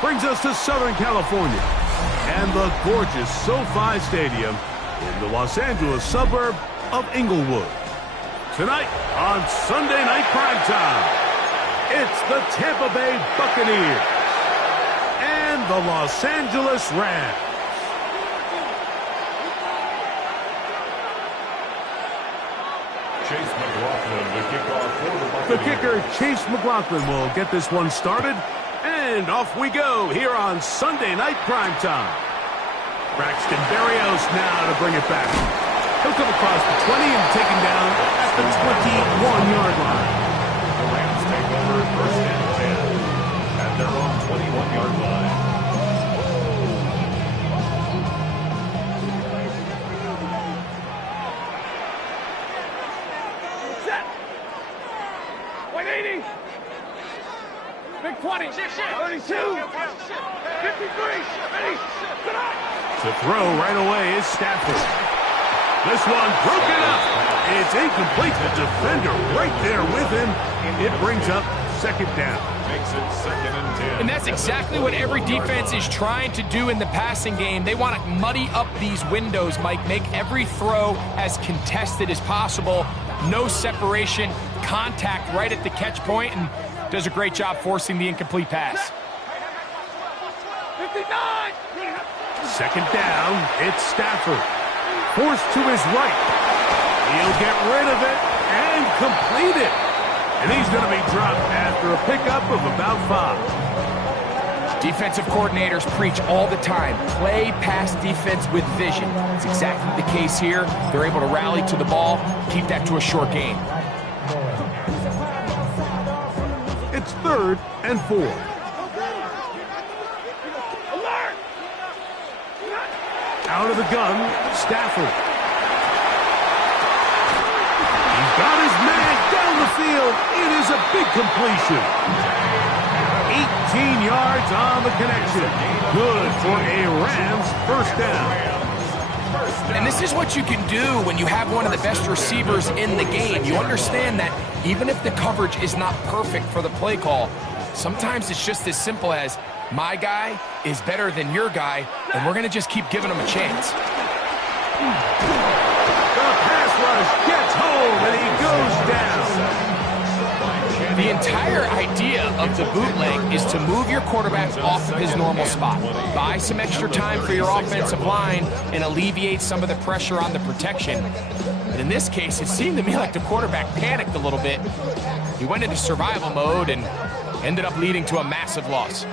brings us to Southern California and the gorgeous SoFi Stadium in the Los Angeles suburb of Inglewood. Tonight on Sunday Night Primetime, it's the Tampa Bay Buccaneers and the Los Angeles Rams. Chase McLaughlin, the kickoff for the Buccaneers. The kicker, Chase McLaughlin, will get this one started. And off we go here on Sunday Night Primetime. Braxton Berrios now to bring it back. He'll come across the 20 and take him down at the 21-yard line. The Rams take over first and 10 at their own 21-yard line. Set. 180. Big 20. 32. 53. Ready. To throw right away is Stafford. This one broken up. It's incomplete. The defender right there with him. It brings up second down. Makes it second and 10. And that's exactly what every defense is trying to do in the passing game. They want to muddy up these windows, Mike. Make every throw as contested as possible. No separation, contact right at the catch point, and does a great job forcing the incomplete pass. 59. Second down, it's Stafford. Forced to his right. He'll get rid of it and complete it. And he's going to be dropped after a pickup of about 5. Defensive coordinators preach all the time, play pass defense with vision. It's exactly the case here. They're able to rally to the ball, keep that to a short game. It's 3rd and 4. Alert. Out of the gun, Stafford. He's got his man down the field. It is a big completion. 18 yards on the connection. Good for a Rams first down. And this is what you can do when you have one of the best receivers in the game. You understand that even if the coverage is not perfect for the play call, sometimes it's just as simple as, my guy is better than your guy, and we're going to just keep giving him a chance. The pass rush gets home, and he goes down. The entire idea of the bootleg is to move your quarterback off of his normal spot. Buy some extra time for your offensive line and alleviate some of the pressure on the protection. But in this case, it seemed to me like the quarterback panicked a little bit. He went into survival mode and ended up leading to a massive loss.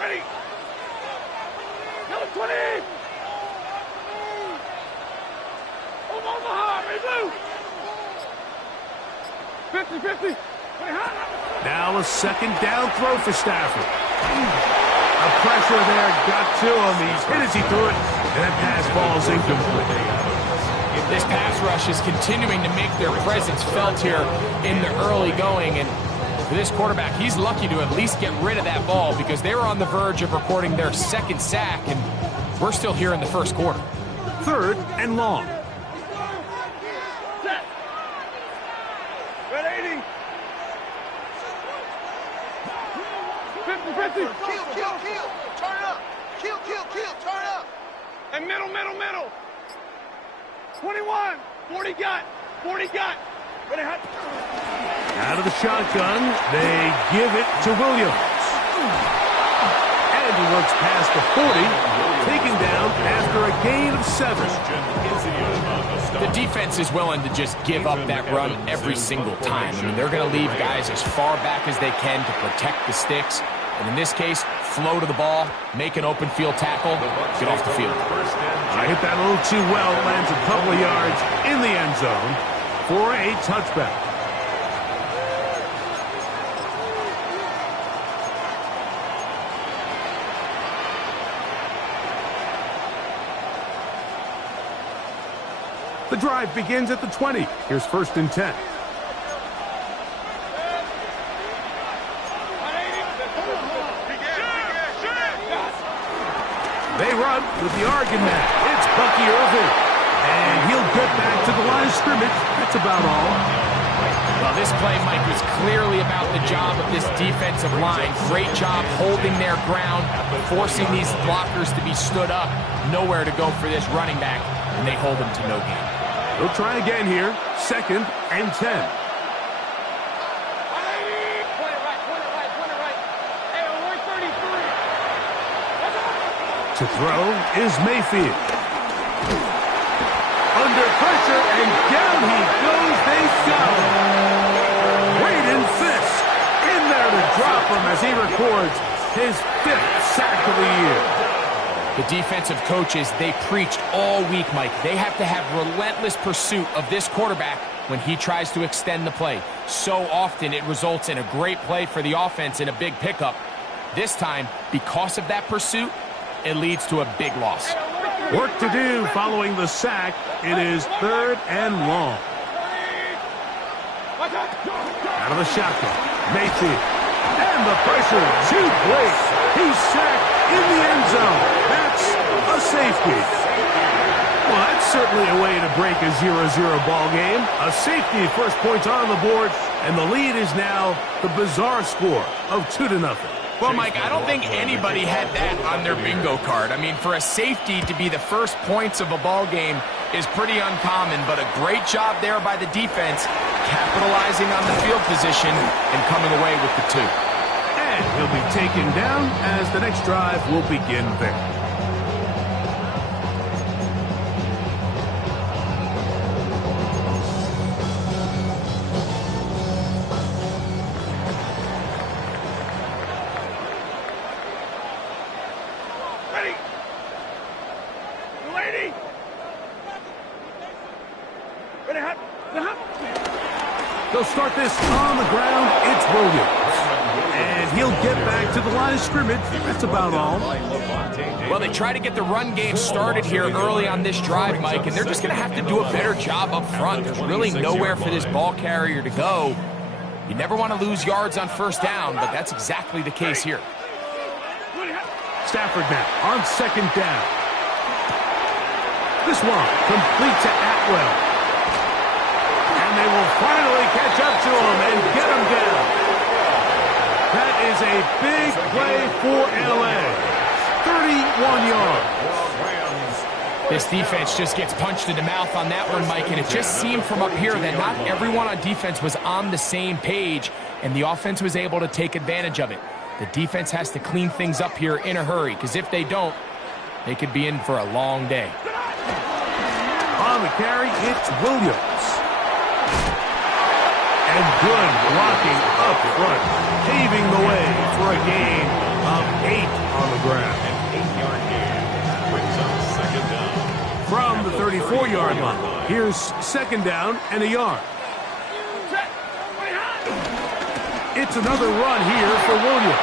Ready. Number 20. Omaha. Ready, blue. 50. Now a second down throw for Stafford. The pressure there got to him. He's hit as he threw it, and that pass falls incomplete. This pass rush is continuing to make their presence felt here in the early going, and for this quarterback, he's lucky to at least get rid of that ball because they were on the verge of recording their second sack, and we're still here in the first quarter. 3rd and long. Set. Ready, 80. 50. Kill. Turn up. Kill. Turn up. And middle. 21. 40 got. Ready, hot. Out of the shotgun, they give it to Williams. And he works past the 40, taken down after a gain of 7. The defense is willing to just give up that run every single time. I mean, they're going to leave guys as far back as they can to protect the sticks. And in this case, flow to the ball, make an open field tackle, get off the field. I hit that a little too well, lands a couple of yards in the end zone for a touchback. The drive begins at the 20. Here's 1st and 10. They run with the Oregon man. It's Bucky Irving. And he'll get back to the line of scrimmage. That's about all. Well, this play, Mike, was clearly about the job of this defensive line. Great job holding their ground, forcing these blockers to be stood up. Nowhere to go for this running back, and they hold him to no gain. They'll try again here. 2nd and 10. To throw is Mayfield. Under pressure, and down he goes. They got him. Braden Fisk in there to drop him as he records his 5th sack of the year. The defensive coaches, they preached all week, Mike. They have to have relentless pursuit of this quarterback when he tries to extend the play. So often it results in a great play for the offense and a big pickup. This time, because of that pursuit, it leads to a big loss. Work to do following the sack. It is 3rd and long. Out of the shotgun, Mayfield. And the pressure to Blake. He's sacked in the end zone. That's a safety. Well, that's certainly a way to break a 0-0 ball game. A safety, first points on the board, and the lead is now the bizarre score of 2-0. Well, Mike, I don't think anybody had that on their bingo card. I mean, for a safety to be the first points of a ball game is pretty uncommon, but a great job there by the defense, capitalizing on the field position and coming away with the 2. And he'll be taken down as the next drive will begin there. They'll start this on the ground. It's Williams. And he'll get back to the line of scrimmage. That's about all. Well, they try to get the run game started here early on this drive, Mike, and they're just going to have to do a better job up front. There's really nowhere for this ball carrier to go. You never want to lose yards on first down, but that's exactly the case here. Stafford now on 2nd down. This one complete to Atwell. And they will finally catch up to him and get him down. That is a big play for L.A. 31 yards. This defense just gets punched in the mouth on that one, Mike, and it just seemed from up here that not everyone on defense was on the same page, and the offense was able to take advantage of it. The defense has to clean things up here in a hurry, because if they don't, they could be in for a long day. On the carry, it's Williams. And good blocking up front, paving the way for a gain of 8 on the ground. An 8-yard gain brings up 2nd down. From the 34-yard line, here's 2nd down and a yard. It's another run here for Williams.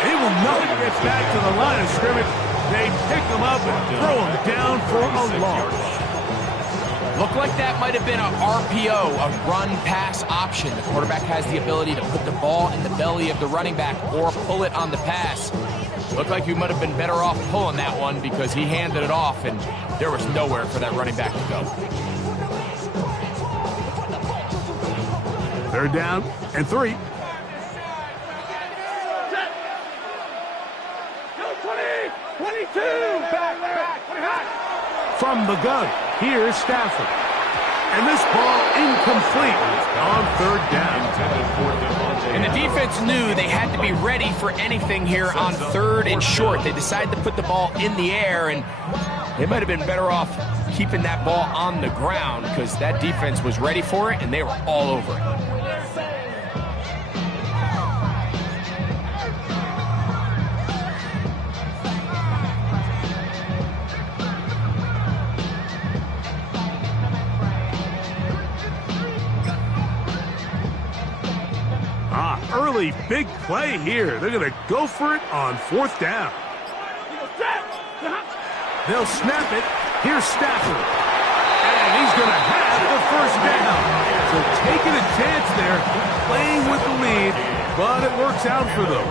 He will not get back to the line of scrimmage. They pick him up and throw him down for a loss. Looked like that might have been a RPO, a run-pass option. The quarterback has the ability to put the ball in the belly of the running back or pull it on the pass. Looked like you might have been better off pulling that one because he handed it off, and there was nowhere for that running back to go. 3rd down and 3. From the gun, here's Stafford. And this ball incomplete on 3rd down. And the defense knew they had to be ready for anything here on 3rd and short. They decided to put the ball in the air, and they might have been better off keeping that ball on the ground because that defense was ready for it, and they were all over it. Early big play here. They're going to go for it on 4th down. They'll snap it. Here's Stafford. And he's going to have the 1st down. So taking a chance there, playing with the lead, but it works out for them.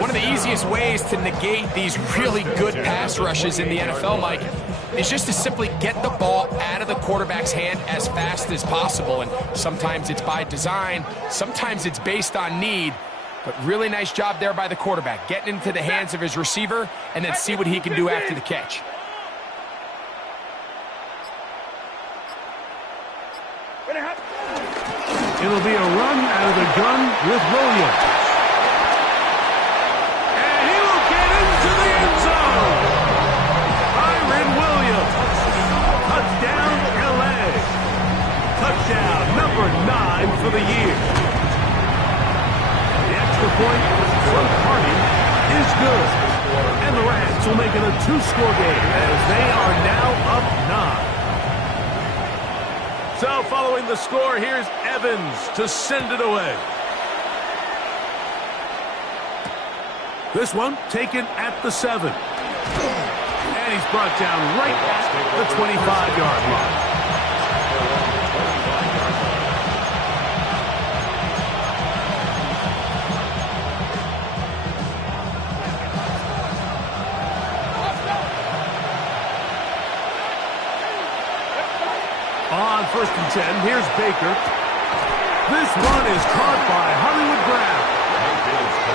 One of the easiest ways to negate these really good pass rushes in the NFL, Mike, is just to simply get the ball out of the quarterback's hand as fast as possible. And sometimes it's by design, sometimes it's based on need. But really nice job there by the quarterback, getting into the hands of his receiver and then see what he can do after the catch. It'll be a run out of the gun with Williams. And he will get into the end zone. Kyren Williams. Touchdown, L.A. Touchdown number 9 for the year. The extra point from Harding is good. And the Rams will make it a 2-score game as they are now up 9. So following the score, here's Evans to send it away. This one taken at the 7. And he's brought down right at the 25-yard line. On 1st and 10, here's Baker. This one is caught by Hollywood Brown.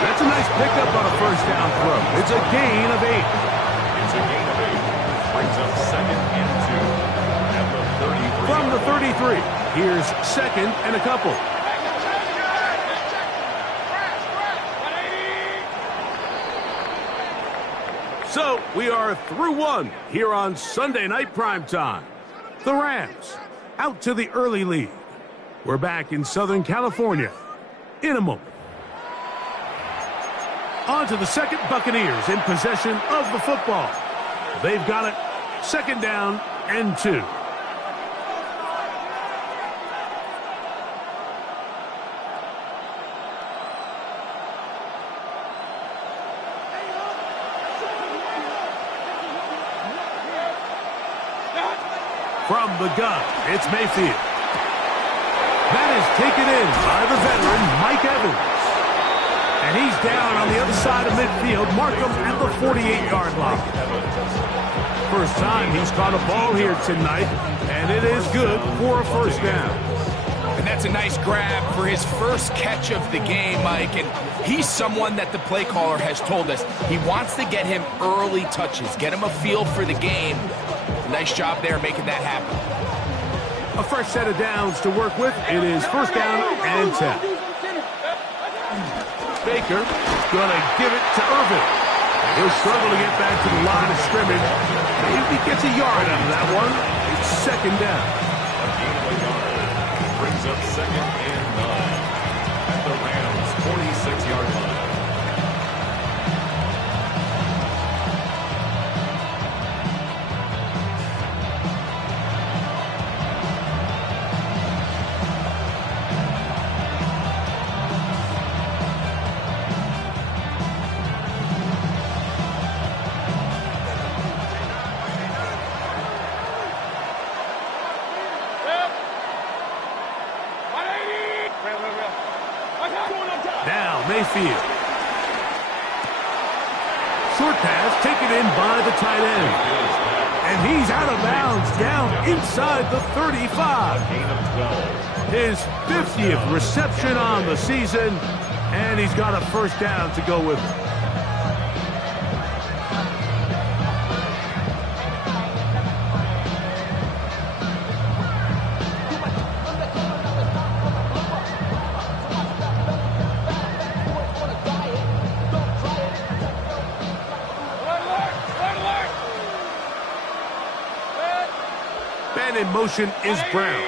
That's a nice pickup on a 1st down throw. It's a gain of 8. It's a gain of 8. Brings up 2nd and 2 at the 33. From the 33, here's 2nd and a couple. So we are through one here on Sunday Night Primetime. The Rams out to the early lead. We're back in Southern California in a moment. On to the second, Buccaneers in possession of the football. They've got it, 2nd down and 2. From the gun, it's Mayfield. That is taken in by the veteran, Mike Evans. And he's down on the other side of midfield. Markham at the 48-yard line. First time he's caught a ball here tonight, and it is good for a 1st down. And that's a nice grab for his first catch of the game, Mike. And he's someone that the play caller has told us he wants to get him early touches, get him a feel for the game. Nice job there making that happen. A fresh set of downs to work with. It is 1st down and 10. Baker going to give it to Irvin. He'll struggle to get back to the line of scrimmage. Maybe gets a yard out of that one. It's 2nd down. A gain of a yard. Brings up 2nd and 9 at the Rams' 46-yard line. Now Mayfield. Short pass taken in by the tight end. And he's out of bounds down inside the 35. Gain of 12. His 50th reception on the season, and he's got a 1st down to go with it. And in motion is Brown.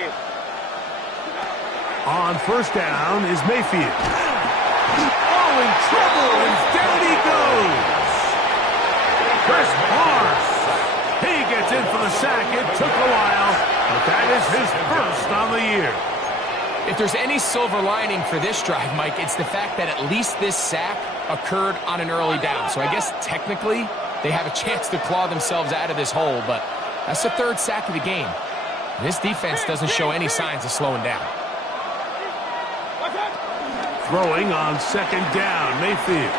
On 1st down is Mayfield. Oh, in trouble, and down he goes. Chris Barnes. He gets in for the sack. It took a while, but that is his 1st on the year. If there's any silver lining for this drive, Mike, it's the fact that at least this sack occurred on an early down. So I guess technically they have a chance to claw themselves out of this hole, but that's the 3rd sack of the game. This defense doesn't show any signs of slowing down. Throwing on 2nd down, Mayfield.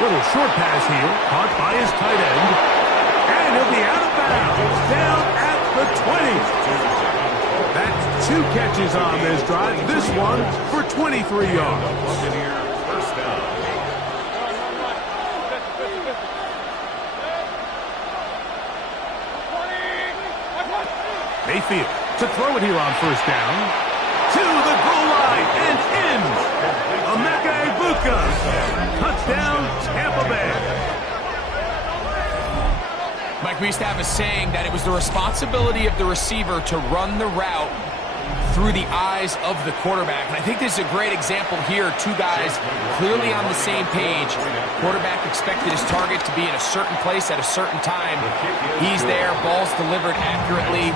Little short pass here, caught by his tight end. And he'll be out of bounds, down at the 20. That's 2 catches on this drive. This one for 23 yards. Buccaneers first down. Mayfield to throw it here on first down. To the goal line and in. Emeka Egbuka. Touchdown, Tampa Bay. Mike, we used to have a saying that it was the responsibility of the receiver to run the route through the eyes of the quarterback. And I think this is a great example here. 2 guys clearly on the same page. Quarterback expected his target to be in a certain place at a certain time. He's there, ball's delivered accurately.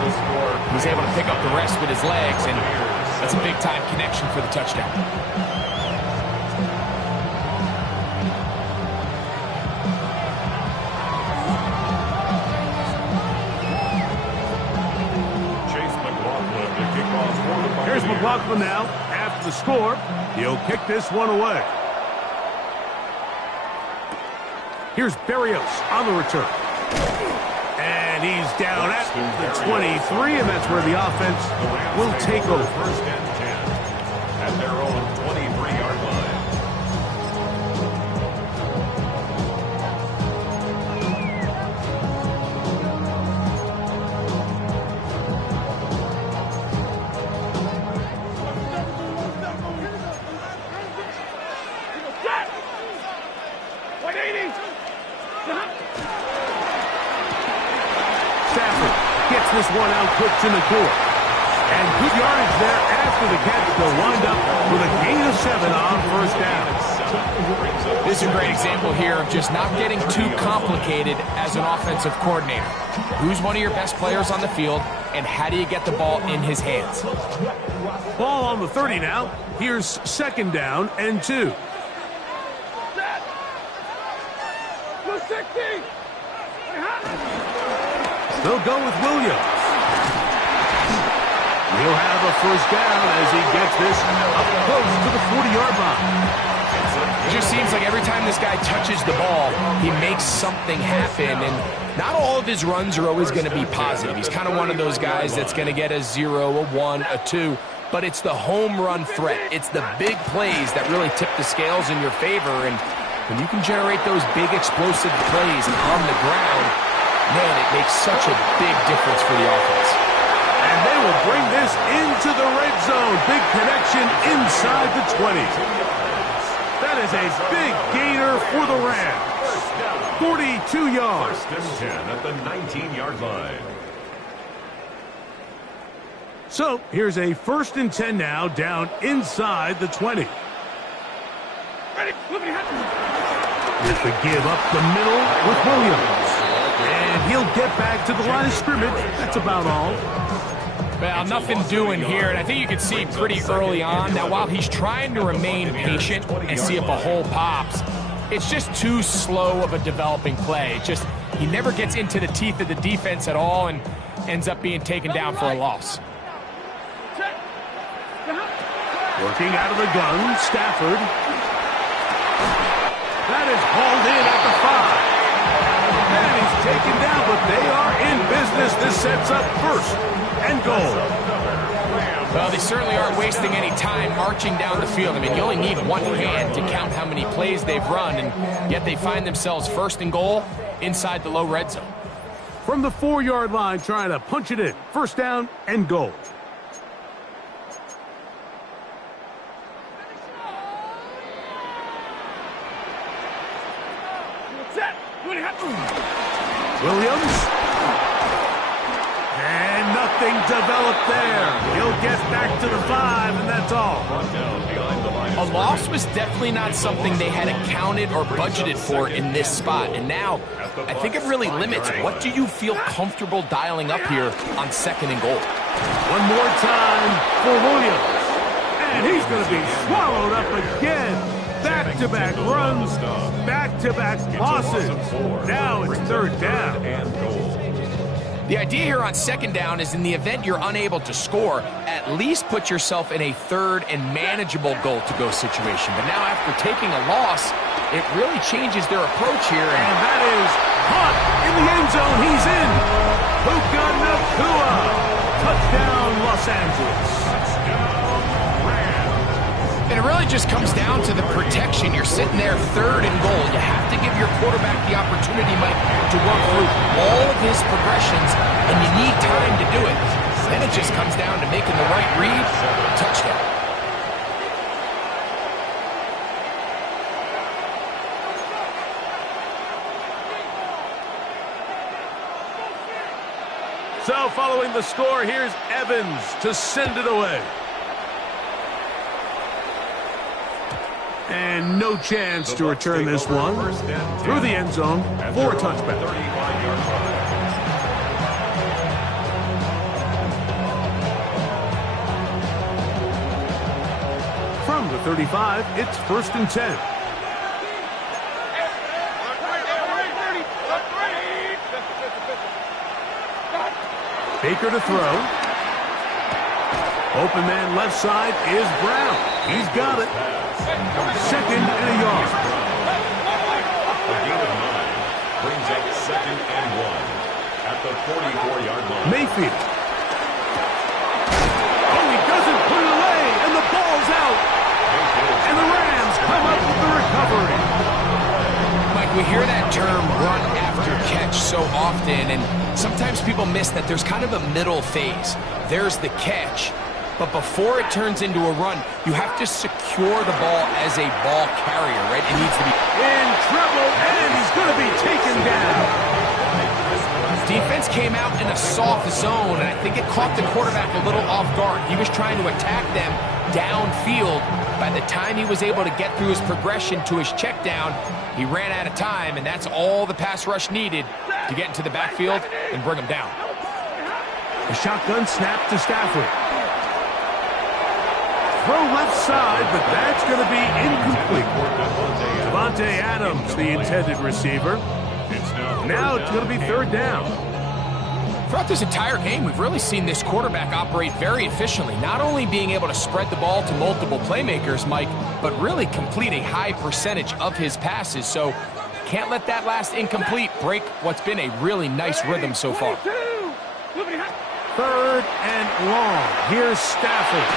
He's able to pick up the rest with his legs, and that's a big-time connection for the touchdown. Here's McLaughlin now. After the score, he'll kick this one away. Here's Berrios on the return. And he's down at the 23, and that's where the offense will take over. First and 10 at their own 23-yard line. Stafford gets this one out quick to Nakua. And good yardage there after the catch. They'll wind up with a gain of 7 on first down. This is a great example here of just not getting too complicated as an offensive coordinator. Who's one of your best players on the field, and how do you get the ball in his hands? Ball on the 30 now. Here's second down and 2. They'll go with Williams. He'll have a first down as he gets this up close to the 40-yard line. It just seems like every time this guy touches the ball, he makes something happen, and not all of his runs are always going to be positive. He's kind of one of those guys that's going to get a 0, a 1, a 2, but it's the home run threat. It's the big plays that really tip the scales in your favor, and when you can generate those big explosive plays on the ground, man, it makes such a big difference for the offense. And they will bring this into the red zone. Big connection inside the 20. That is a big gainer for the Rams. 42 yards. First and 10 at the 19-yard line. So here's a 1st and 10 now down inside the 20. With the give up the middle with Williams. And he'll get back to the line of scrimmage. That's about all. Well, nothing doing here, and I think you can see pretty early on that while he's trying to remain patient and see if a hole pops, it's just too slow of a developing play. He never gets into the teeth of the defense at all and ends up being taken down for a loss. Working out of the gun, Stafford. That is hauled in at the 5. And he's taken down, but they are in business. This sets up 1st and goal. Well, they certainly aren't wasting any time marching down the field. I mean, you only need one hand to count how many plays they've run, and yet they find themselves 1st and goal inside the low red zone. From the 4-yard line, trying to punch it in. 1st down and goal. Williams. And nothing developed there. He'll get back to the 5, and that's all. A loss was definitely not something they had accounted or budgeted for in this spot. And now, I think it really limits what do you feel comfortable dialing up here on 2nd and goal. One more time for Williams. And he's going to be swallowed up again. Back-to-back runs, back-to-back losses. Now it's 3rd down. The idea here on 2nd down is in the event you're unable to score, at least put yourself in a 3rd and manageable goal-to-go situation. But now after taking a loss, it really changes their approach here. And that is caught in the end zone. He's in. Puka Nacua. Touchdown, Los Angeles. And it really just comes down to the protection. You're sitting there 3rd and goal. You have to give your quarterback the opportunity, Mike, to work through all of his progressions, and you need time to do it. Then it just comes down to making the right read. Touchdown. So following the score, here's Evans to send it away. And no chance to return this one through the end zone for a touchback. From the 35, it's 1st and 10. Baker to throw. Open man left side is Brown. He's got it. 2nd and a yard. A gain of 9 brings up 2nd and 1 at the 44-yard line. Mayfield. Oh, he doesn't put it away, and the ball's out. And the Rams come up with the recovery. Mike, we hear that term run after catch so often, and sometimes people miss that there's kind of a middle phase. There's the catch, but before it turns into a run, you have to secure the ball as a ball carrier, right? It needs to be In trouble, and he's going to be taken down. Defense came out in a soft zone, and I think it caught the quarterback a little off guard. He was trying to attack them downfield. By the time he was able to get through his progression to his check down, he ran out of time, and that's all the pass rush needed to get into the backfield and bring him down. A shotgun snap to Stafford. Throw left side, but that's going to be incomplete. Devontae Adams, the intended receiver. Now it's going to be 3rd down. Throughout this entire game, we've really seen this quarterback operate very efficiently, not only being able to spread the ball to multiple playmakers, Mike, but really complete a high percentage of his passes. So can't let that last incomplete break what's been a really nice rhythm so far. 3rd and long. Here's Stafford.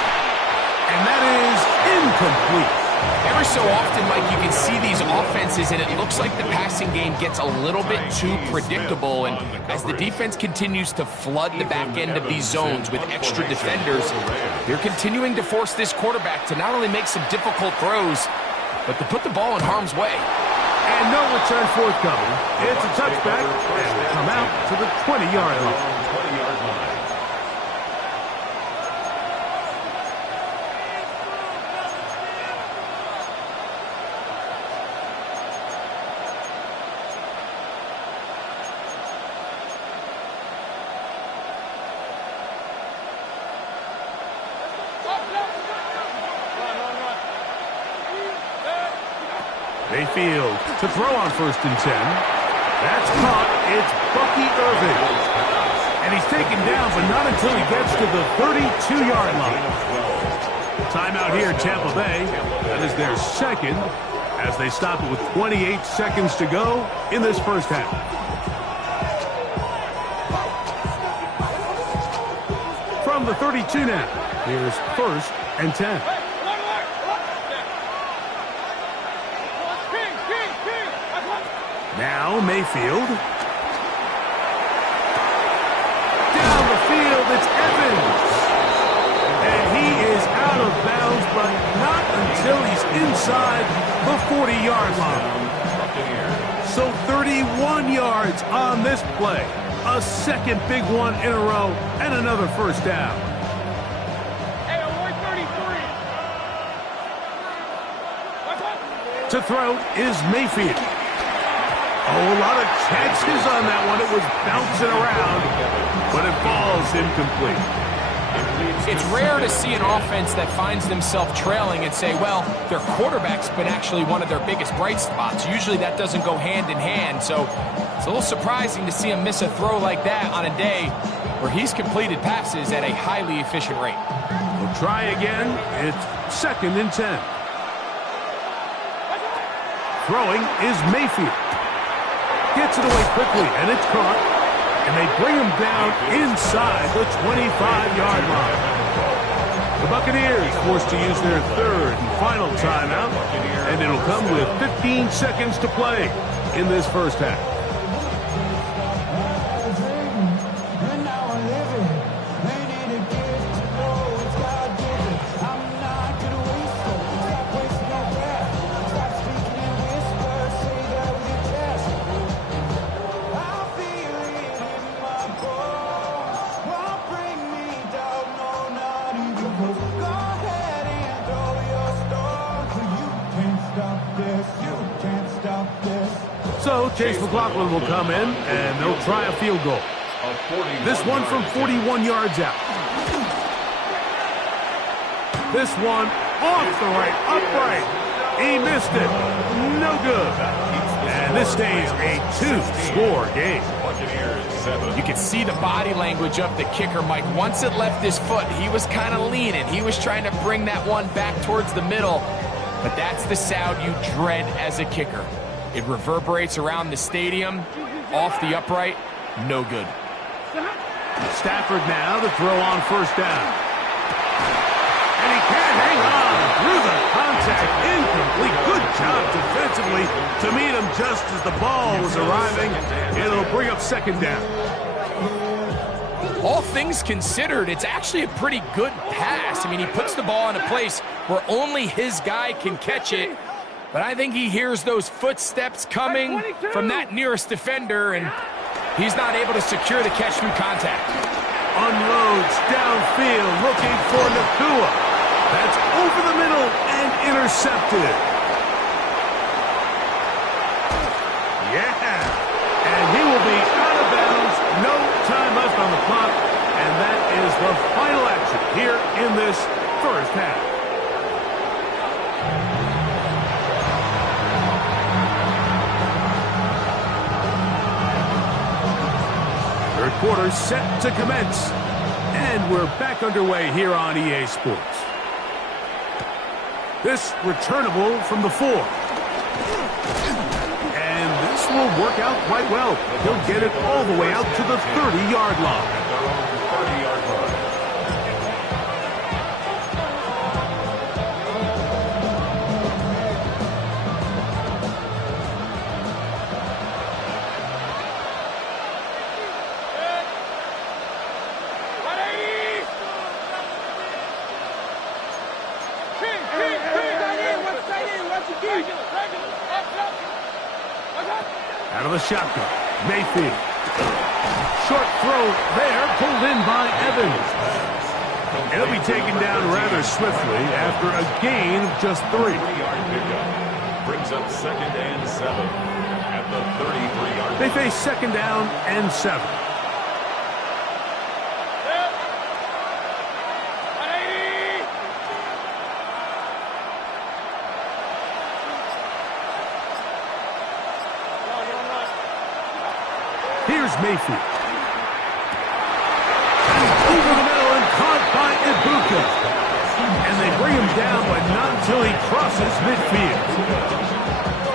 And that is incomplete. Every so often, Mike, you can see these offenses, and it looks like the passing game gets a little bit too predictable. And as the defense continues to flood the back end of these zones with extra defenders, they're continuing to force this quarterback to not only make some difficult throws, but to put the ball in harm's way. And no return forthcoming. It's a touchback, and will come out to the 20-yard line. Mayfield to throw on 1st and 10. That's caught. It's Bucky Irving. And he's taken down, but not until he gets to the 32-yard line. Timeout here, Tampa Bay. That is their 2nd as they stop it with 28 seconds to go in this first half. From the 32 now, here's 1st and 10. Now Mayfield. Down the field, it's Evans. And he is out of bounds, but not until he's inside the 40-yard line. So 31 yards on this play. A 2nd big one in a row, and another 1st down. To throw is Mayfield. Oh, a lot of chances on that one. It was bouncing around, but it falls incomplete. It's rare to see an offense that finds themselves trailing and say, well, their quarterback's been actually one of their biggest bright spots. Usually that doesn't go hand in hand, so it's a little surprising to see him miss a throw like that on a day where he's completed passes at a highly efficient rate. We'll try again. It's 2nd and 10. Throwing is Mayfield. Gets it away quickly, and it's caught. And they bring him down inside the 25-yard line. The Buccaneers forced to use their third and final timeout, and it'll come with 15 seconds to play in this first half. So Chase McLaughlin will come in, and they'll try a field goal. This one from 41 yards out. This one off the right, upright. He missed it. No good. And this stays a two-score game. You can see the body language of the kicker, Mike. Once it left his foot, he was kind of leaning. He was trying to bring that one back towards the middle. But that's the sound you dread as a kicker. It reverberates around the stadium, off the upright, no good. Stafford now to throw on first down. And he can't hang on through the contact. Incomplete. Good job defensively to meet him just as the ball was arriving. It'll bring up second down. All things considered, it's actually a pretty good pass. I mean, he puts the ball in a place where only his guy can catch it. But I think he hears those footsteps coming from that nearest defender, and he's not able to secure the catch through contact. Unloads downfield, looking for Nacua. That's over the middle and intercepted. Yeah, and he will be out of bounds. No time left on the clock, and that is the final action here in this first half. Third quarter set to commence, and we're back underway here on EA Sports. This returnable from the 4. And this will work out quite well. He'll get it all the way out to the 30-yard line. Out of the shotgun, Mayfield. Short throw there, pulled in by Evans. And he'll be taken down rather swiftly after a gain of just 3. Brings up second and 7 at the 33-yard line. They face second down and 7. Here's Mayfield. Over the middle and caught by Ibuka. And they bring him down, but not until he crosses midfield.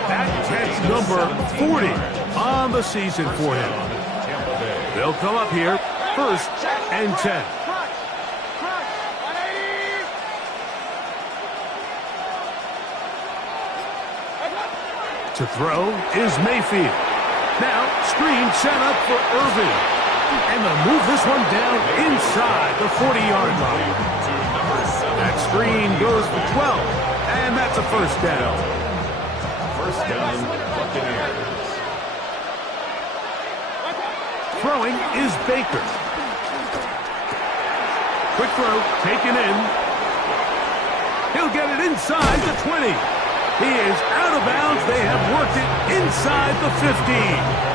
That catch number 40 on the season for him. They'll come up here, first and 10. To throw is Mayfield. Now, screen set up for Irvin. And they'll move this one down inside the 40-yard line. That screen goes for 12. And that's a first down. First down, Buccaneers. Throwing is Baker. Quick throw, taken in. He'll get it inside the 20. He is out of bounds. They have worked it inside the 15.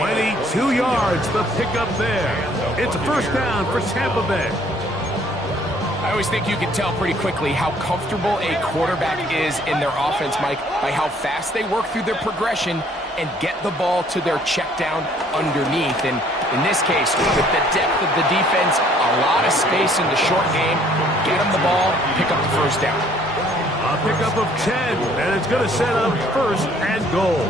22 yards, the pickup there. It's a first down for Tampa Bay. I always think you can tell pretty quickly how comfortable a quarterback is in their offense, Mike, by how fast they work through their progression and get the ball to their check down underneath. And in this case, with the depth of the defense, a lot of space in the short game, get them the ball, pick up the first down. A pickup of 10, and it's going to set up first and goal.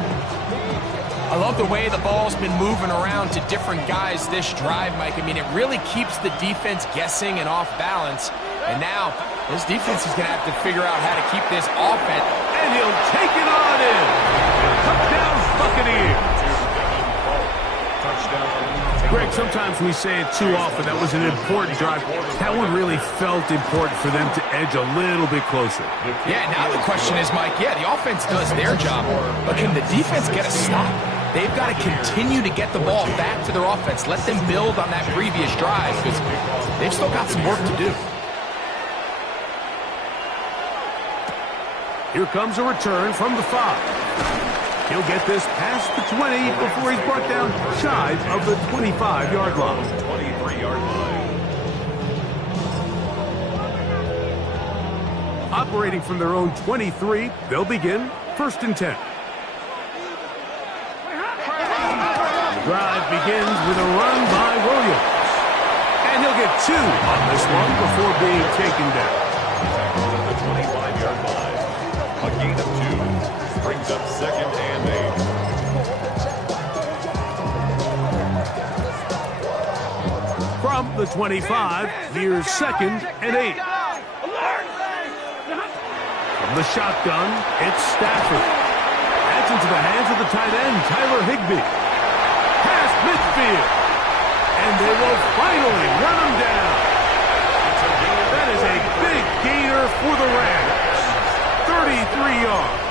I love the way the ball's been moving around to different guys this drive, Mike. I mean, it really keeps the defense guessing and off balance. And now, this defense is going to have to figure out how to keep this offense. And he'll take it on in. Touchdown, Buccaneers. Greg, sometimes we say it too often. That was an important drive. That one really felt important for them to edge a little bit closer. Yeah, now the question is, Mike, yeah, the offense does their job, but can the defense get a stop? They've got to continue to get the ball back to their offense. Let them build on that previous drive because they've still got some work to do. Here comes a return from the 5. He'll get this past the 20 before he's brought down shy of the 25-yard line. 23-yard line. Operating from their own 23, they'll begin 1st and 10. The drive begins with a run by Williams. And he'll get 2 on this one before being taken down. Tackle at the 25-yard line. A gain of 2 brings up 2nd and 8. From the 25, here's 2nd and 8. From the shotgun, it's Stafford. That's into the hands of the tight end, Tyler Higbee. Past midfield. And they will finally run him down. That is a big gainer for the Rams. 33 yards.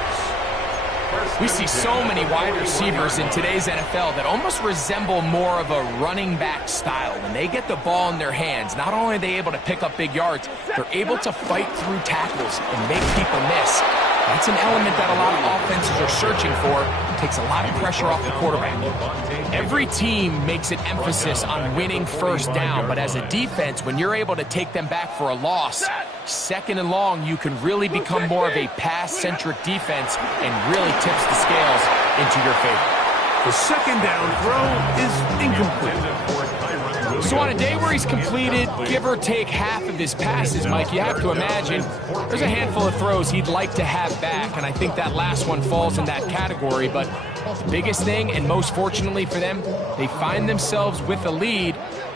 We see so many wide receivers in today's NFL that almost resemble more of a running back style. When they get the ball in their hands, not only are they able to pick up big yards, they're able to fight through tackles and make people miss. That's an element that a lot of offenses are searching for. It takes a lot of pressure off the quarterback. Every team makes an emphasis on winning first down, but as a defense, when you're able to take them back for a loss, 2nd and long, you can really become more of a pass-centric defense and really tips the scales into your favor. The 2nd down throw is incomplete. So on a day where he's completed, give or take half of his passes, Mike, you have to imagine there's a handful of throws he'd like to have back, and I think that last one falls in that category. But the biggest thing, and most fortunately for them, they find themselves with a lead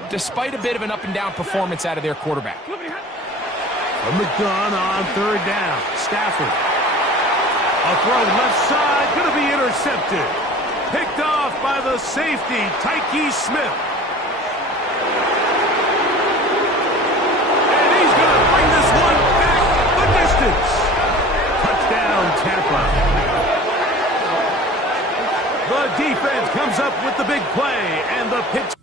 despite a bit of an up-and-down performance out of their quarterback. From the gun on 3rd down, Stafford. A throw left side, going to be intercepted. Picked off by the safety, Tyke Smith. And he's going to bring this one back the distance. Touchdown, Tampa. The defense comes up with the big play, and the pitch.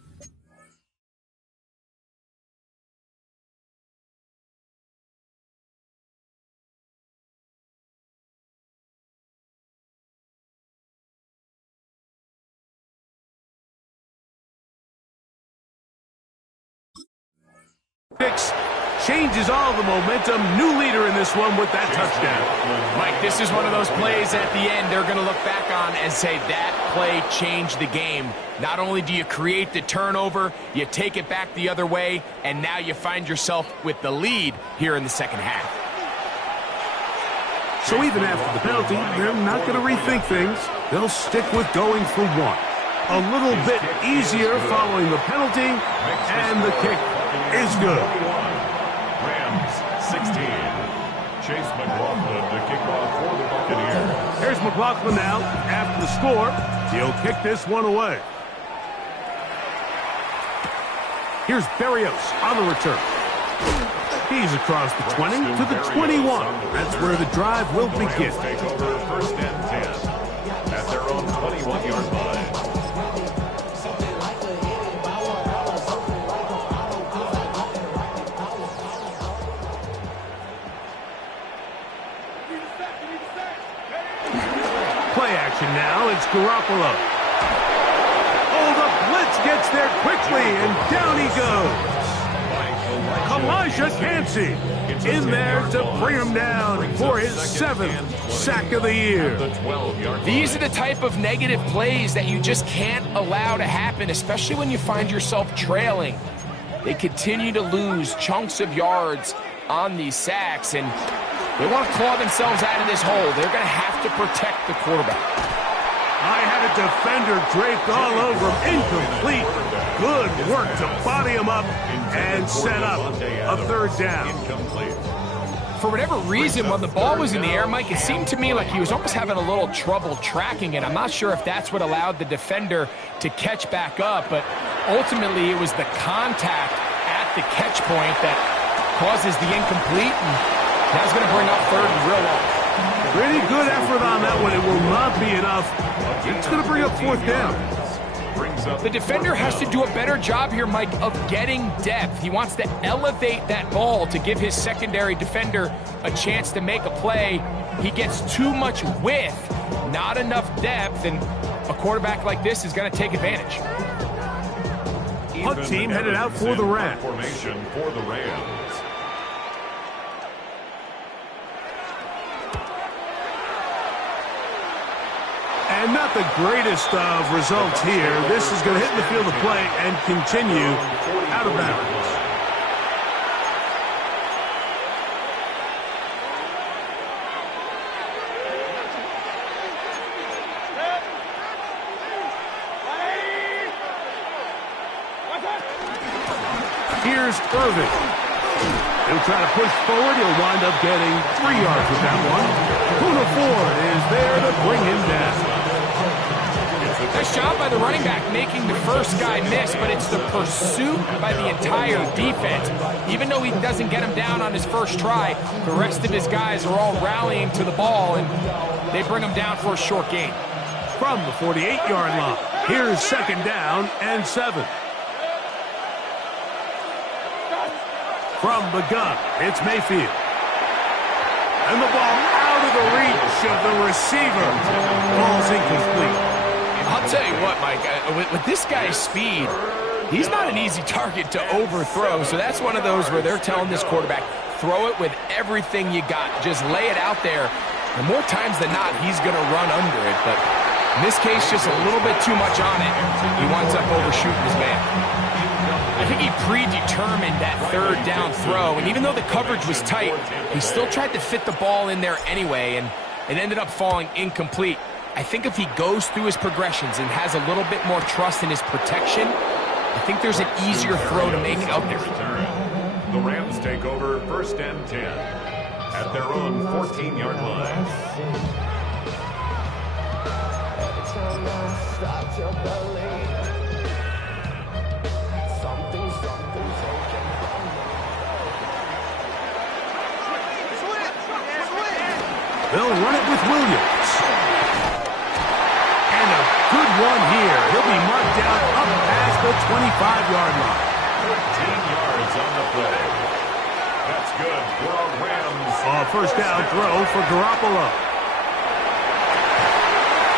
Changes all the momentum. New leader in this one with that touchdown. Mike, this is one of those plays at the end they're going to look back on and say that play changed the game. Not only do you create the turnover, you take it back the other way, and now you find yourself with the lead here in the 2nd half. So even after the penalty, they're not going to rethink things. They'll stick with going for 1. A little bit easier following the penalty, and the kick is good. Rams 16. Chase McLaughlin to kick off for the Buccaneers. Here's McLaughlin now. After the score, he'll kick this one away. Here's Berrios on the return. He's across the 20 to the 21. That's where the drive will begin. Take over 1st and 10 at their own 21-yard line. Play action now. It's Garoppolo. Oh, the blitz gets there quickly, and down he goes. Elijah Cansey in there to bring him down for his 7th sack of the year. These are the type of negative plays that you just can't allow to happen, especially when you find yourself trailing. They continue to lose chunks of yards on these sacks, and They want to claw themselves out of this hole. They're going to have to protect the quarterback. I had a defender draped all over him. Incomplete. Good work to body him up and set up a third down. For whatever reason, when the ball was in the air, Mike, it seemed to me like he was almost having a little trouble tracking it. I'm not sure if that's what allowed the defender to catch back up, but ultimately it was the contact at the catch point that causes the incomplete, and that's going to bring up third and real long. Pretty good effort on that one. It will not be enough. It's going to bring up fourth down. The defender has to do a better job here, Mike, of getting depth. He wants to elevate that ball to give his secondary defender a chance to make a play. He gets too much width, not enough depth, and a quarterback like this is going to take advantage. Punt team headed out for the Rams. Formation for the Rams. And not the greatest of results here. This is going to hit the field of play and continue out of bounds. Here's Irving. He'll try to push forward. He'll wind up getting 3 yards with that one. Poona Ford is there to bring him down. Nice job by the running back making the first guy miss, but it's the pursuit by the entire defense. Even though he doesn't get him down on his first try, the rest of his guys are all rallying to the ball, and they bring him down for a short gain. From the 48-yard line, here's second down and 7. From the gun, it's Mayfield. And the ball out of the reach of the receiver. Ball's incomplete. I'll tell you what, Mike, with this guy's speed, he's not an easy target to overthrow, so that's one of those where they're telling this quarterback, throw it with everything you got. Just lay it out there. And more times than not, he's going to run under it, but in this case, just a little bit too much on it. He winds up overshooting his man. I think he predetermined that third down throw, and even though the coverage was tight, he still tried to fit the ball in there anyway, and it ended up falling incomplete. I think if he goes through his progressions and has a little bit more trust in his protection, I think there's an easier throw to make out there. The Rams take over first and 10 at their own 14-yard line. They'll run it with Williams. And a good one here. He'll be marked down up past the 25-yard line. 14 yards on the play. That's good for a Rams. First down throw for Garoppolo.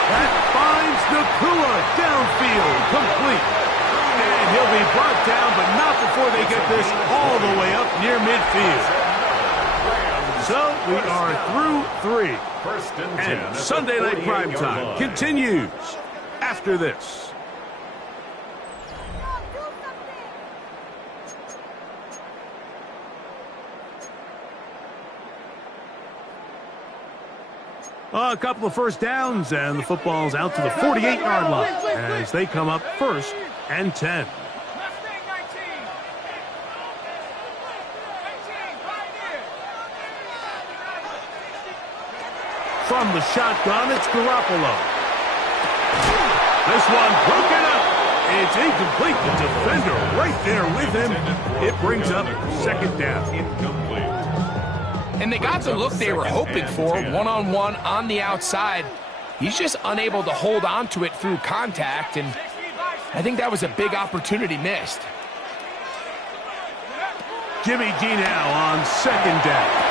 That finds Nakua downfield, complete. And he'll be brought down, but not before they get this all the way up near midfield. So we are through 3. First and 10 And Sunday Night Primetime continues after this. A couple of first downs, and the football's out to the 48-yard line as they come up first and 10. From the shotgun, it's Garoppolo. This one broken up. It's incomplete. The defender right there with him. It brings up second down. Incomplete. And they got the look they were hoping for, one-on-one on the outside. He's just unable to hold on to it through contact, and I think that was a big opportunity missed. Jimmy G now on second down.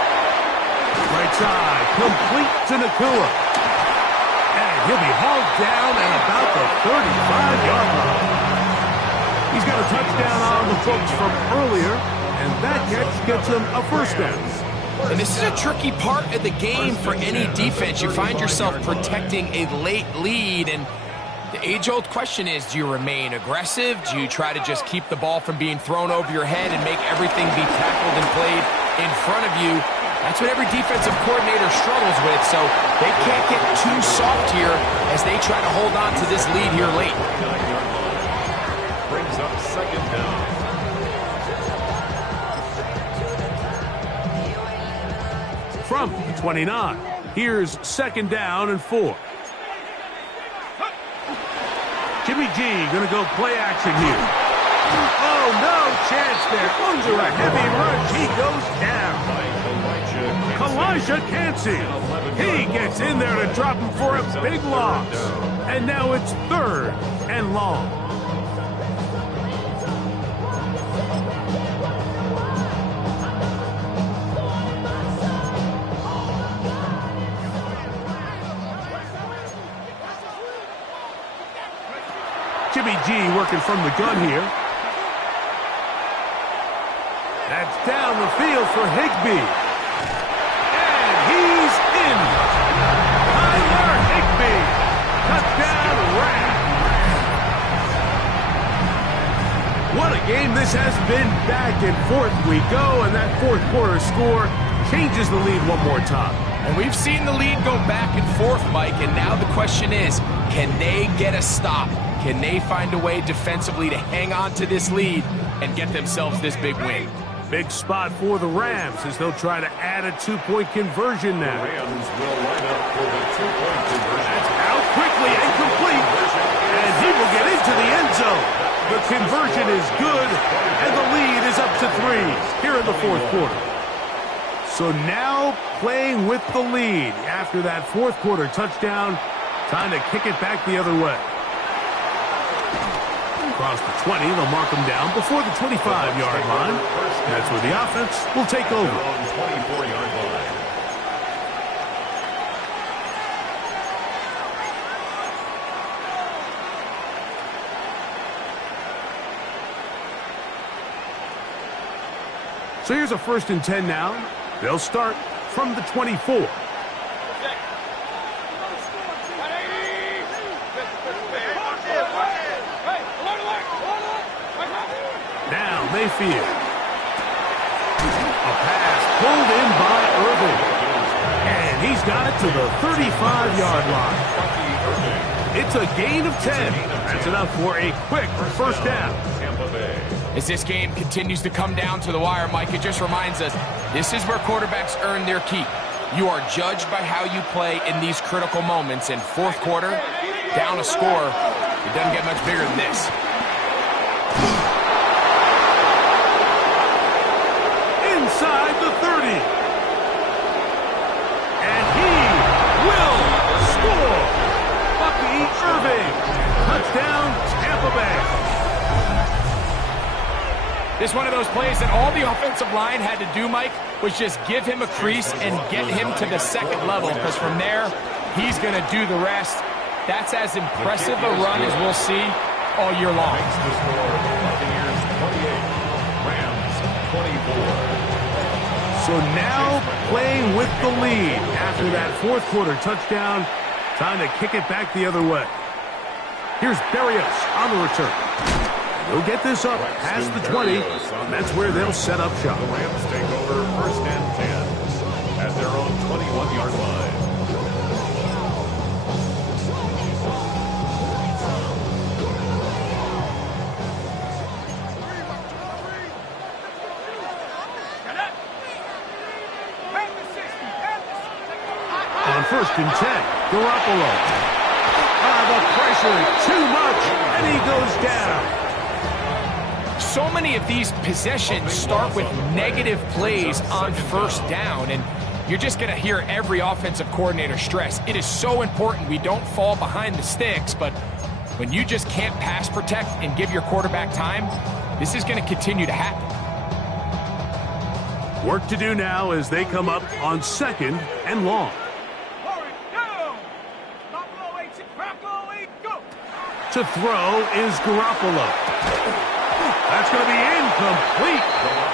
Right side, complete to Nakua. And he'll be hauled down at about the 35-yard line. He's got a touchdown on the books from earlier, and that catch gets him a first down. And this is a tricky part of the game for any defense. You find yourself protecting a late lead, and the age-old question is, do you remain aggressive? Do you try to just keep the ball from being thrown over your head and make everything be tackled and played in front of you? That's what every defensive coordinator struggles with, so they can't get too soft here as they try to hold on to this lead here late. Brings up second down. From the 29, here's second down and 4. Jimmy G going to go play action here. Oh, no chance there. Under a heavy rush, he goes down. Elijah Cansey. He gets in there to drop him for a big loss. And now it's 3rd and long. Jimmy G working from the gun here. That's down the field for Higbee. And he's in. Tyler Higbee. Touchdown Rams. What a game this has been. Back and forth we go, and that fourth quarter score changes the lead one more time. And we've seen the lead go back and forth, Mike, and now the question is, can they get a stop? Can they find a way defensively to hang on to this lead and get themselves this big win? Big spot for the Rams as they'll try to add a 2-point conversion now. The Rams will line up for the 2-point conversion. That's out quickly and complete. And he will get into the end zone. The conversion is good, and the lead is up to 3 here in the fourth quarter. So now playing with the lead after that fourth quarter touchdown, time to kick it back the other way. Across the 20, they'll mark them down before the 25-yard line. That's where the offense will take over. On 24-yard line. So here's a 1st and 10 now. They'll start from the 24. Now Mayfield. A pass pulled in by Irving. And he's got it to the 35-yard line. It's a gain of 10. That's enough for a quick first down. As this game continues to come down to the wire, Mike, it just reminds us, this is where quarterbacks earn their keep. You are judged by how you play in these critical moments. In fourth quarter, down a score, it doesn't get much bigger than this. Inside the 30. And he will score. Bucky Irving. Touchdown, Tampa Bay. This is one of those plays that all the offensive line had to do, Mike, was just give him a crease and get him to the second level, because from there, he's going to do the rest. That's as impressive a run as we'll see all year long. Makes the score, Buccaneers 28, Rams 24. So now playing with the lead after that fourth quarter touchdown, time to kick it back the other way. Here's Berrios on the return. They'll get this up past the 20, and that's where they'll set up shop. The Rams take over 1st and 10 at their own 21-yard line. On 1st and 10, Garoppolo. The pressure, too much, and he goes down. So many of these possessions start with negative plays on first down, and you're just going to hear every offensive coordinator stress. It is so important we don't fall behind the sticks, but when you just can't pass protect and give your quarterback time, this is going to continue to happen. Work to do now as they come up on 2nd and long. To throw is Garoppolo. That's going to be incomplete.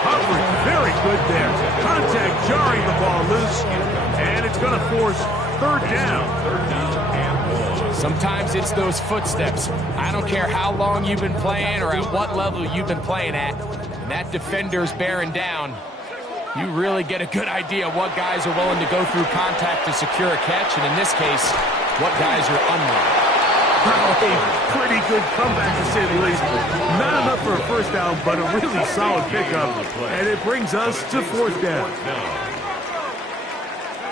Coverage very good there. Contact jarring the ball loose, and it's going to force 3rd down. Sometimes it's those footsteps. I don't care how long you've been playing or at what level you've been playing at. And that defender's bearing down. You really get a good idea what guys are willing to go through contact to secure a catch, and in this case, what guys are unwilling. A pretty good comeback, to say the least. Not enough for a first down, but a really solid pickup. And it brings us to fourth down.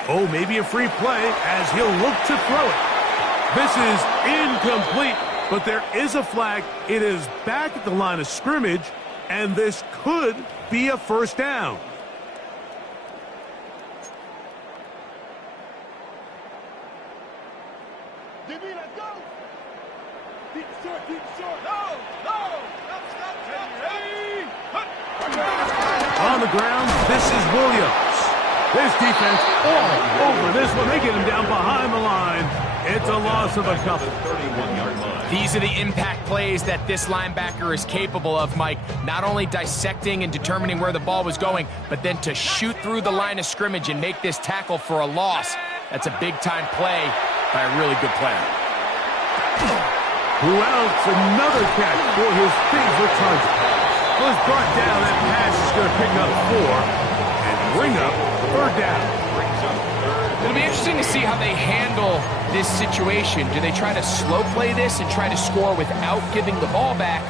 Oh, maybe a free play as he'll look to throw it. This is incomplete, but there is a flag. It is back at the line of scrimmage, and this could be a first down. On the ground, this is Williams. This defense all over this one. They get him down behind the line. It's a loss of a couple. These are the impact plays that this linebacker is capable of, Mike. Not only dissecting and determining where the ball was going, but then to shoot through the line of scrimmage and make this tackle for a loss. That's a big-time play by a really good player. Who else? Another catch for his favorite target. Was brought down. That pass is going to pick up 4 and bring up third down. It'll be interesting to see how they handle this situation. Do they try to slow play this and try to score without giving the ball back,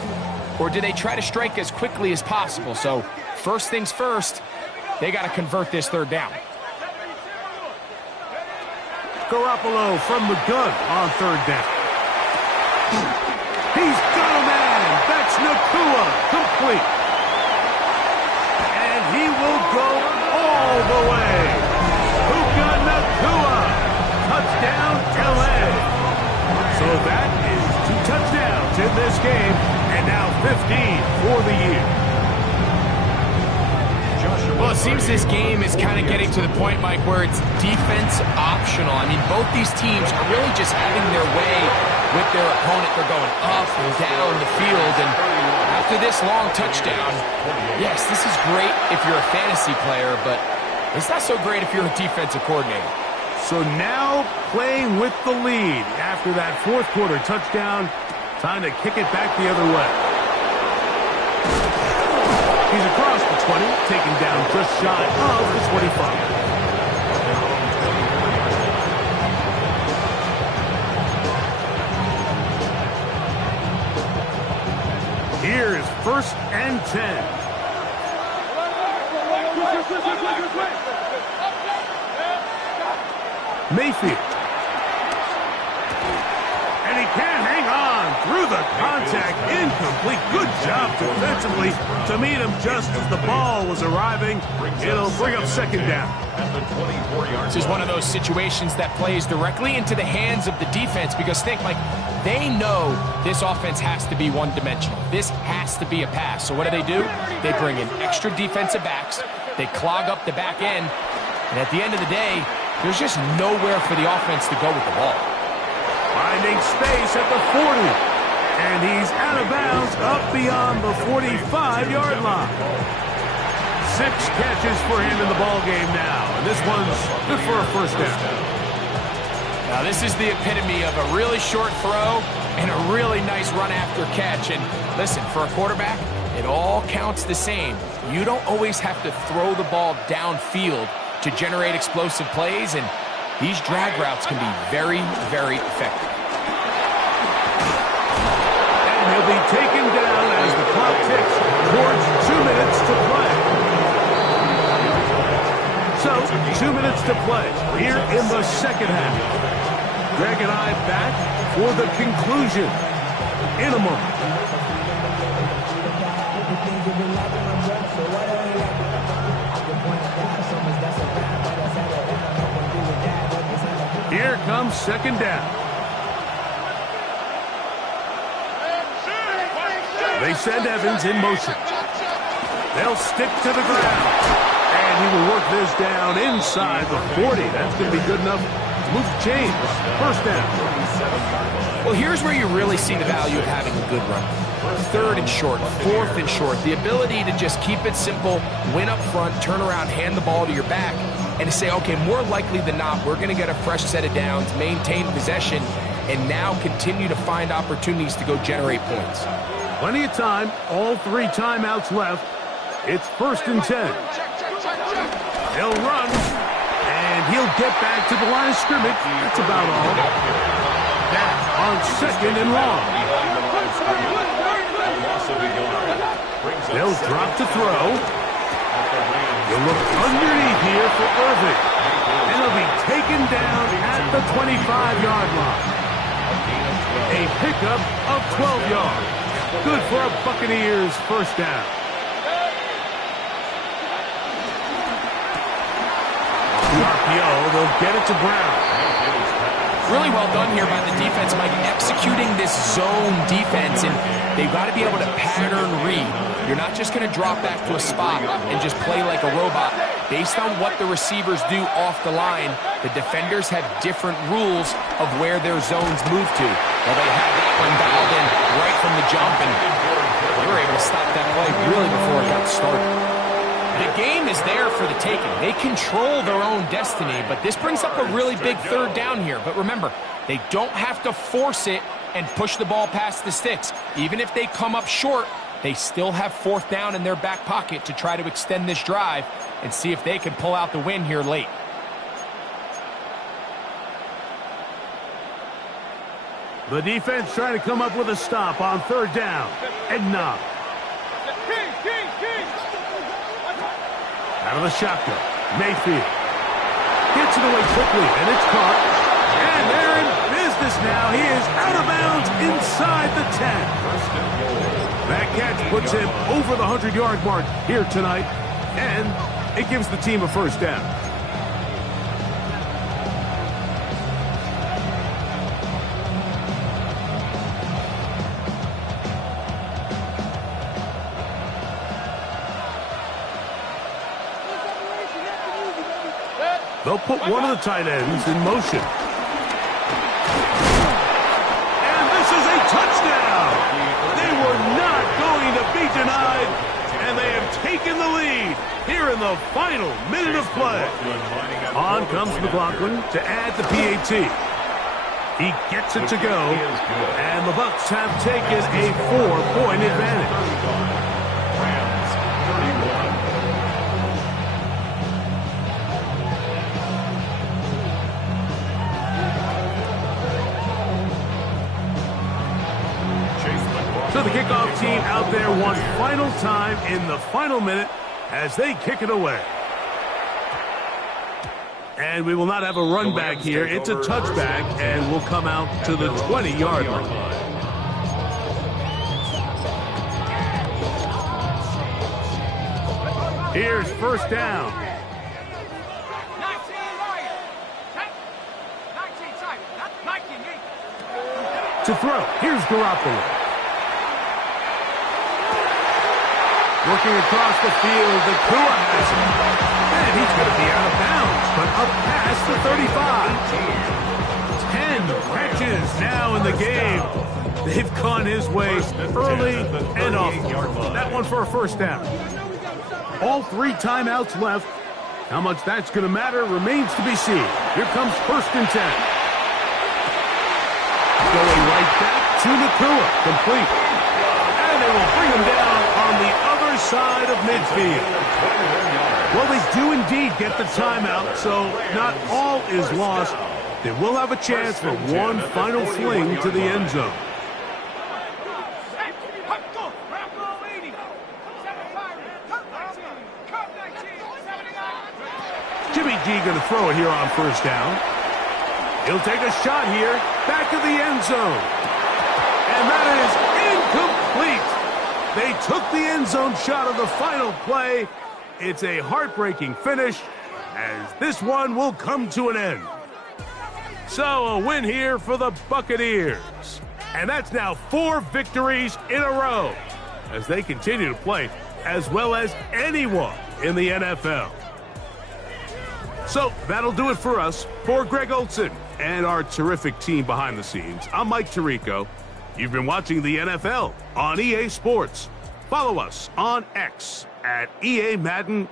or do they try to strike as quickly as possible? So first things first, they got to convert this third down. Garoppolo from the gun on third down. He's got a man. That's Nacua, complete. And he will go all the way. Puka Nacua, touchdown LA. So that is 2 touchdowns in this game, and now 15 for the year. Well, it seems this game is kind of getting to the point, Mike, where it's defense optional. I mean, both these teams are really just having their way with their opponent. They're going up and down the field, and after this long touchdown, yes, this is great if you're a fantasy player, but it's not so great if you're a defensive coordinator. So now playing with the lead after that fourth quarter touchdown, time to kick it back the other way. He's across the 20, taken down just shy of the 25. Here is 1st and 10. Mayfield. And he can't hang on through the contact. Incomplete. Good job defensively to meet him just as the ball was arriving. It'll bring up second down. This is one of those situations that plays directly into the hands of the defense, because think, like, they know this offense has to be one-dimensional. This has to be a pass. So what do? They bring in extra defensive backs. They clog up the back end. And at the end of the day, there's just nowhere for the offense to go with the ball. Finding space at the 40. And he's out of bounds up beyond the 45-yard line. 6 catches for him in the ball game now. And this one's good for a first down. Now, this is the epitome of a really short throw and a really nice run after catch. And listen, for a quarterback, it all counts the same. You don't always have to throw the ball downfield to generate explosive plays, and these drag routes can be very, very effective. And he'll be taken down as the clock ticks towards 2 minutes to play. So, 2 minutes to play here in the second half. Greg and I back for the conclusion in a moment. Here comes second down. They send Evans in motion. They'll stick to the ground. And he will work this down inside the 40. That's going to be good enough to move the chains. First down. Well, here's where you really see the value of having a good run. 3rd and short, 4th and short. The ability to just keep it simple, win up front, turn around, hand the ball to your back, and to say, okay, more likely than not, we're going to get a fresh set of downs, maintain possession, and now continue to find opportunities to go generate points. Plenty of time. All 3 timeouts left. It's 1st and 10. He'll run, and he'll get back to the line of scrimmage. That's about all. That on 2nd and long. They'll drop to throw. He'll look underneath here for Irving. And he'll be taken down at the 25-yard line. A pickup of 12 yards. Good for a Buccaneers first down. The RPO, they'll get it to Brown. Really well done here by the defense, Mike, executing this zone defense, and they've got to be able to pattern read. You're not just going to drop back to a spot and just play like a robot. Based on what the receivers do off the line, the defenders have different rules of where their zones move to. Well, they had that one dialed in right from the jump, and they were able to stop that play really before it got started. The game is there for the taking. They control their own destiny, but this brings up a really big 3rd down here. But remember, they don't have to force it and push the ball past the sticks. Even if they come up short, they still have 4th down in their back pocket to try to extend this drive and see if they can pull out the win here late. The defense trying to come up with a stop on 3rd down. Eggnog. Out of the shotgun, Mayfield gets it away quickly, and it's caught. And they're in business now. He is out of bounds inside the 10. That catch puts him over the 100-yard mark here tonight, and it gives the team a first down. They'll put one of the tight ends in motion. And this is a touchdown! They were not going to be denied, and they have taken the lead here in the final minute of play. On comes McLaughlin to add the PAT. He gets it to go, and the Bucs have taken a 4-point advantage. So the kickoff team out there one final time in the final minute as they kick it away. And we will not have a run back here. It's a touchback, and we'll come out to the 20-yard line. Here's first down. To throw, here's Garoppolo. Working across the field, the Tua has him. And he's going to be out of bounds, but up past the 35. 10 catches now in the game. They've gone his way early and often. That one for a first down. All 3 timeouts left. How much that's going to matter remains to be seen. Here comes 1st and 10. Going right back to Nakua, complete. And they will bring him down on the other side of midfield. Well, they do indeed get the timeout, so not all is lost. They will have a chance for one final fling to the end zone. Jimmy G going to throw it here on first down. He'll take a shot here, back of the end zone. And that is incomplete. They took the end zone shot of the final play. It's a heartbreaking finish, as this one will come to an end. So a win here for the Buccaneers. And that's now 4 victories in a row, as they continue to play as well as anyone in the NFL. So that'll do it for us. For Greg Olsen and our terrific team behind the scenes, I'm Mike Tirico. You've been watching the NFL on EA Sports. Follow us on X at EA Madden